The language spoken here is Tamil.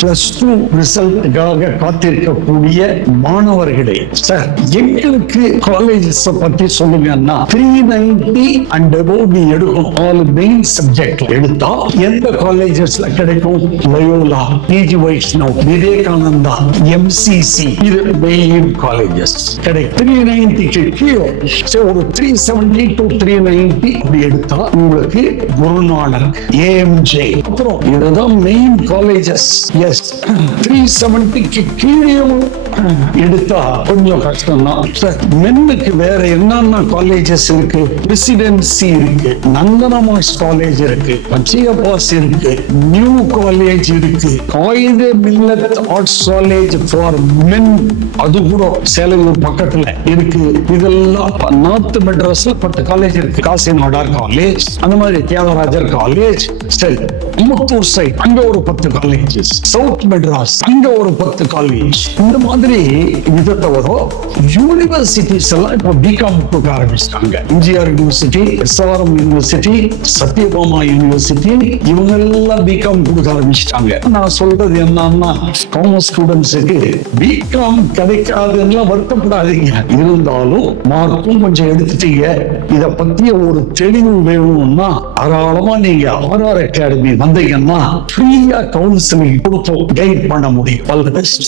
+2 ரிசல்ட்டுக்காக காத்திருக்கக்கூடிய மாணவர்களே, சார் எங்களுக்கு காலேஜஸ் பத்தி சொல்லுங்கன்னா 390 and above நீ எடுக்கணும். ஆல் மெயின் சப்ஜெக்ட் எடுத்தா எந்த காலேஜஸ்ல கிடைக்கும்? Loyola, PG Vaishnav, Vivekananda, MCC, இது மெயின் காலேஜஸ் கிடைக்கும். 390க்கு கீழே ஒரு 370 to 390 அப்படி எடுத்தா உங்களுக்கு குருநானக், AMJ, அப்புறம் இதுதான் மெயின் காலேஜஸ். எஸ், 370க்கு கீழே எடுத்தா கொஞ்சம் கஷ்டம் தான். மென்னுக்கு வேற என்னென்ன காலேஜஸ் இருக்கு? பிரசிடென்சி இருக்கு, நந்தனமாஸ் காலேஜ் இருக்கு, பச்சையப்பாஸ் இருக்கு, நியூ காலேஜ் இருக்கு, Quaide Millath arts college for men, அது கூட சேலையூர் பக்கத்துல இருக்கு. இதெல்லாம் நார்த் மெட்ராஸ்ல 10 காலேஜ் இருக்கு. காசிநாடா காலேஜ், அந்த மாதிரி தியாகராஜர் காலேஜ், முத்தூர் சைட் அங்க ஒரு 10 காலேஜஸ், சவுத் மெட்ராஸ் அங்க ஒரு 10 காலேஜ். இந்த மாதிரி இதை தவிர யூனிவர்சிட்டிஸ் எல்லாம் இப்போ பிகாம் கொடுக்க ஆரம்பிச்சிட்டாங்க. MGR university, SRM university, Sathyabama university, இவங்க எல்லாம் பிகாம் கொடுக்க ஆரம்பிச்சிட்டாங்க. நான் சொல்றது என்னன்னா, காமர்ஸ் ஸ்டூடெண்ட்ஸுக்கு பிகாம் கிடைக்காதுன்னு வருத்தப்படாதீங்க. இருந்தாலும் மார்க்கும் கொஞ்சம் எடுத்துட்டீங்க. இதை பத்திய ஒரு தெளிவு வேணும்னா தாராளமா நீங்க RR அகாடமி வந்தீங்கன்னா ஃப்ரீயா கவுன்சிலிங் கொடுத்து கைட் பண்ண முடியும். All the best.